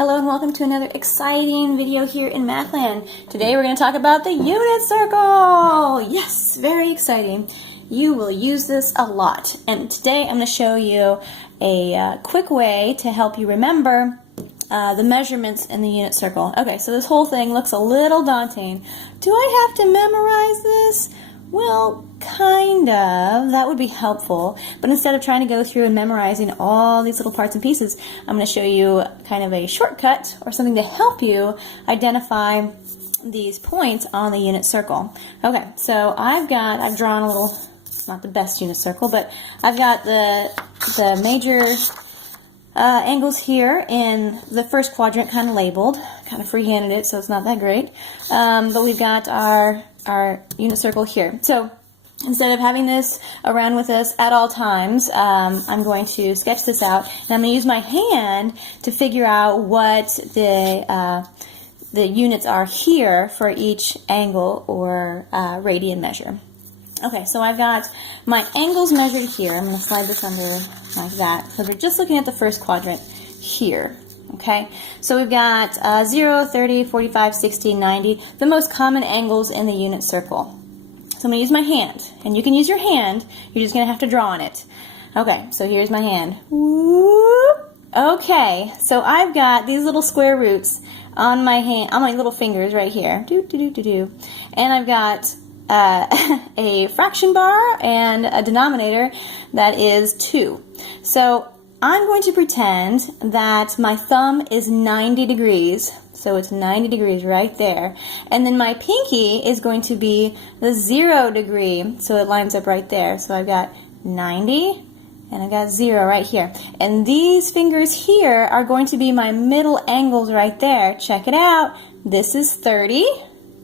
Hello and welcome to another exciting video here in Mathland. Today we're going to talk about the unit circle. Yes, very exciting. You will use this a lot. And today I'm going to show you a quick way to help you remember the measurements in the unit circle. Okay, so this whole thing looks a little daunting. Do I have to memorize this? Well, kind of. That would be helpful. But instead of trying to go through and memorizing all these little parts and pieces, I'm going to show you kind of a shortcut or something to help you identify these points on the unit circle. Okay, so I've drawn a little, it's not the best unit circle, but I've got the major angles here in the first quadrant kind of labeled. Kind of freehanded it, so it's not that great. But we've got our unit circle here. So instead of having this around with us at all times, I'm going to sketch this out, and I'm going to use my hand to figure out what the units are here for each angle or radian measure. Okay, so I've got my angles measured here. I'm going to slide this under like that, because we're just looking at the first quadrant here. Okay, so we've got 0, 30, 45, 60, 90, the most common angles in the unit circle. So I'm going to use my hand, and you can use your hand, you're just going to have to draw on it. Okay, so here's my hand. Whoop. Okay, so I've got these little square roots on my hand, on my little fingers right here. And I've got a fraction bar and a denominator that is 2. So I'm going to pretend that my thumb is 90 degrees, so it's 90 degrees right there, and then my pinky is going to be the 0 degree, so it lines up right there. So I've got 90 and I've got 0 right here, and these fingers here are going to be my middle angles right there. Check it out. This is 30.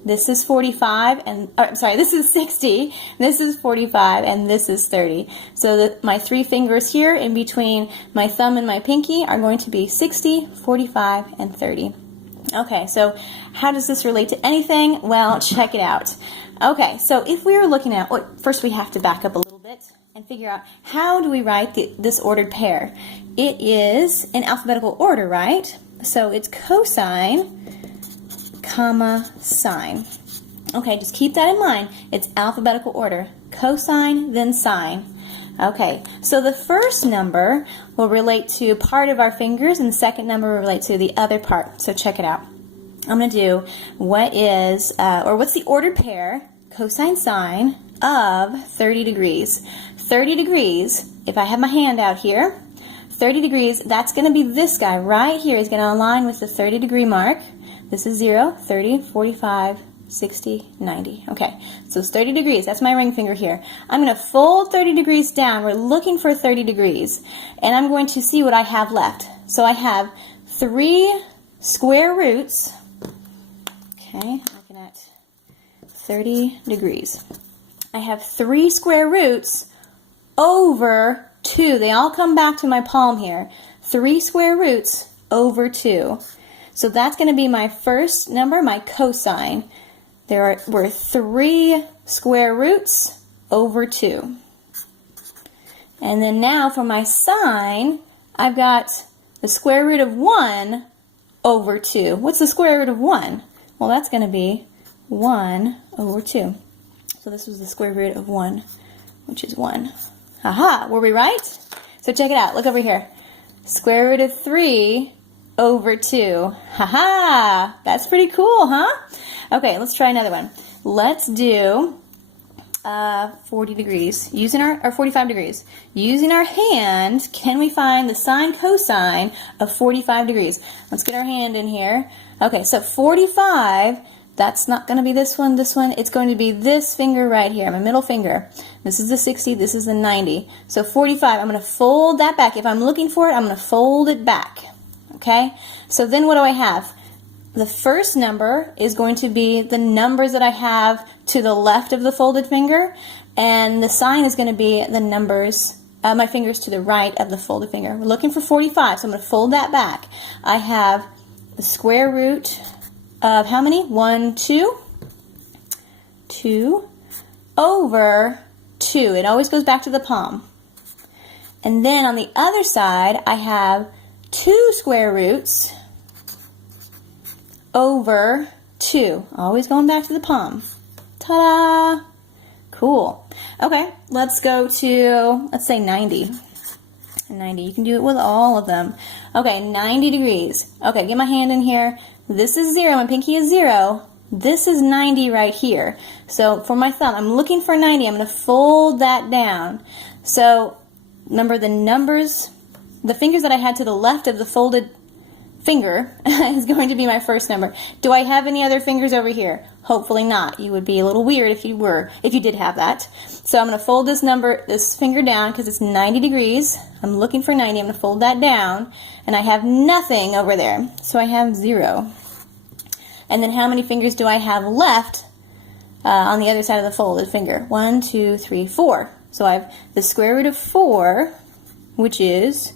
This is 45, and this is 60, this is 45, and this is 30. So my 3 fingers here in between my thumb and my pinky are going to be 60, 45, and 30. Okay, so how does this relate to anything? Well, check it out. Okay, so if we were looking at, well, first we have to back up a little bit and figure out how do we write this ordered pair. It is in alphabetical order, right? So it's cosine, comma, sine. Okay, just keep that in mind. It's alphabetical order. Cosine, then sine. Okay, so the first number will relate to part of our fingers, and the second number will relate to the other part. So check it out. I'm going to do what's the ordered pair, cosine, sine, of 30 degrees. 30 degrees, if I have my hand out here, 30 degrees, that's going to be this guy right here. Is going to align with the 30 degree mark. This is 0, 30, 45, 60, 90. Okay, so it's 30 degrees. That's my ring finger here. I'm going to fold 30 degrees down. We're looking for 30 degrees. And I'm going to see what I have left. So I have 3 square roots. Okay, looking at 30 degrees. I have 3 square roots over 2. They all come back to my palm here. 3 square roots over 2. So that's going to be my first number, my cosine. There were 3 square roots over 2. And then now for my sine, I've got the square root of 1 over 2. What's the square root of 1? Well, that's going to be 1 over 2. So this was the square root of 1, which is 1. Aha, were we right? So check it out. Look over here. Square root of 3 over 2. Haha, that's pretty cool, huh? Okay, let's try another one. Let's do 40 degrees, or 45 degrees. Using our hand, can we find the sine cosine of 45 degrees? Let's get our hand in here. Okay, so 45, that's not going to be this one, it's going to be this finger right here, my middle finger. This is the 60, this is the 90. So 45, I'm going to fold that back. If I'm looking for it, I'm going to fold it back. Okay, so then what do I have? The first number is going to be the numbers that I have to the left of the folded finger, and the sign is going to be the numbers, my fingers to the right of the folded finger. We're looking for 45, so I'm going to fold that back. I have the square root of how many? 1, 2, 2 over 2. It always goes back to the palm. And then on the other side, I have 2 square roots over 2. Always going back to the palm. Ta-da! Cool. Okay, let's go to, let's say 90. 90. You can do it with all of them. Okay, 90 degrees. Okay, get my hand in here. This is 0. My pinky is 0. This is 90 right here. So for my thumb, I'm looking for 90. I'm going to fold that down. So remember the numbers, the fingers that I had to the left of the folded finger is going to be my first number. Do I have any other fingers over here? Hopefully not. You would be a little weird if you did have that. So I'm going to fold this finger down because it's 90 degrees. I'm looking for 90. I'm going to fold that down, and I have nothing over there. So I have 0. And then how many fingers do I have left on the other side of the folded finger? 1, 2, 3, 4. So I have the square root of 4, which is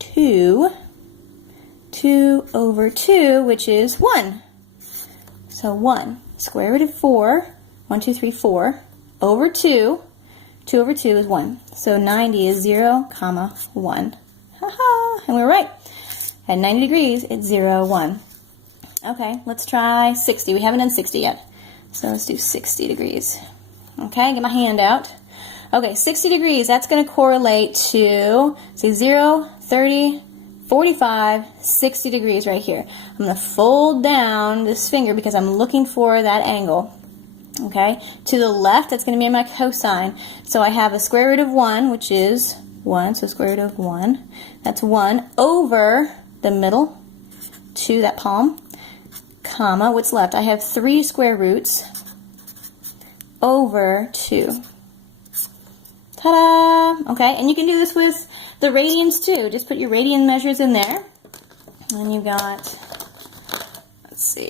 2. 2 over 2, which is 1. So 1. Square root of 4, 1, 2, 3, 4, over 2. 2 over 2 is 1. So 90 is 0, comma, 1. Ha-ha! And we're right. At 90 degrees, it's 0, 1. Okay, let's try 60. We haven't done 60 yet. So let's do 60 degrees. Okay, get my hand out. Okay, 60 degrees, that's going to correlate to, say, 0, 30, 45, 60 degrees right here. I'm going to fold down this finger because I'm looking for that angle. Okay, to the left, that's going to be my cosine. So I have a square root of 1, which is 1, so square root of 1. That's 1 over the middle to that palm, comma, what's left? I have 3 square roots over 2. Ta-da! Okay, and you can do this with the radians too. Just put your radian measures in there. And you've got, let's see,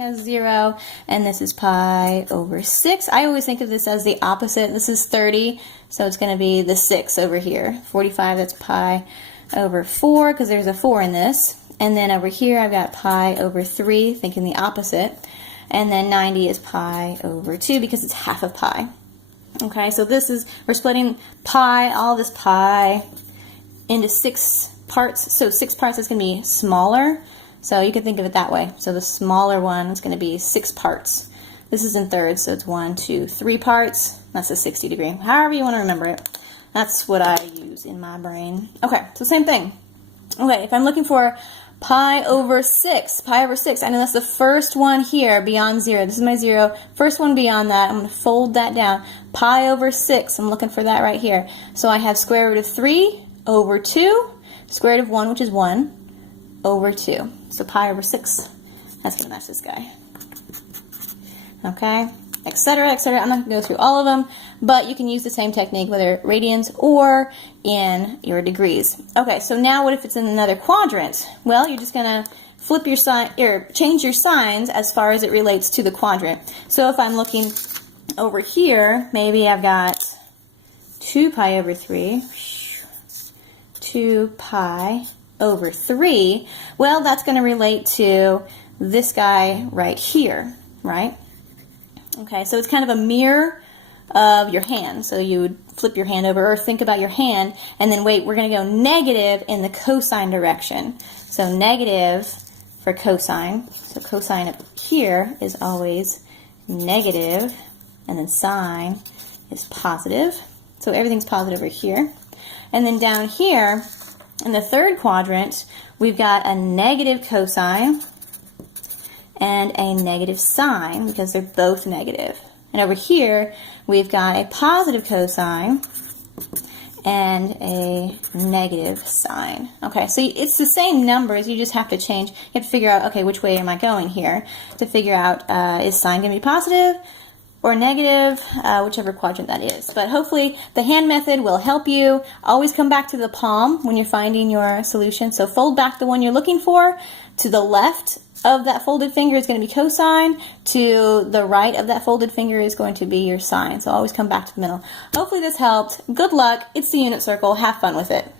0, and this is pi over 6. I always think of this as the opposite. This is 30, so it's going to be the 6 over here. 45, that's pi over 4, because there's a 4 in this. And then over here, I've got pi over 3, thinking the opposite. And then 90 is pi over 2, because it's half of pi. Okay, so this is, we're splitting pi, all this pi, into 6 parts. So 6 parts is going to be smaller. So you can think of it that way. So the smaller one is going to be 6 parts. This is in thirds, so it's 1, 2, 3 parts. That's a 60 degree. However you want to remember it. That's what I use in my brain. Okay, so same thing. Okay, if I'm looking for pi over 6, I know that's the first one here beyond 0. This is my 0. First one beyond that, I'm going to fold that down. Pi over 6, I'm looking for that right here. So I have square root of 3 over 2, square root of 1, which is 1, over 2. So pi over 6, that's going to match this guy. Okay, etc., etc. I'm not going to go through all of them, but you can use the same technique, whether radians or in your degrees. Okay, so now what if it's in another quadrant? Well, you're just going to flip your sign, or change your signs as far as it relates to the quadrant. So if I'm looking over here, maybe I've got 2 pi over 3, 2 pi over 3. Well, that's going to relate to this guy right here, right? Okay, so it's kind of a mirror of your hand. So you would flip your hand over, or think about your hand, and then wait, we're going to go negative in the cosine direction. So negative for cosine. So cosine up here is always negative, and then sine is positive. So everything's positive over here. And then down here, in the third quadrant, we've got a negative cosine and a negative sine, because they're both negative. And over here, we've got a positive cosine and a negative sine. Okay, so it's the same numbers, you just have to change. You have to figure out, okay, which way am I going here? To figure out, is sine going to be positive or negative, whichever quadrant that is. But hopefully the hand method will help you. Always come back to the palm when you're finding your solution. So fold back the one you're looking for. To the left of that folded finger is going to be cosine. To the right of that folded finger is going to be your sine. So always come back to the middle. Hopefully this helped. Good luck. It's the unit circle. Have fun with it.